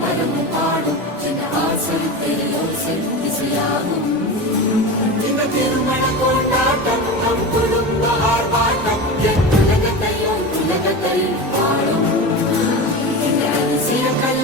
பரமும் பாடும் இந்த ஆசை பெரியோசை இசையாகும். இந்த திருமண கொண்டாட்டம் நம் குடும்ப ஆர்ப்பாட்டம் உலகத்தையும் பாடும். இந்த அதிசய கல்யாணம்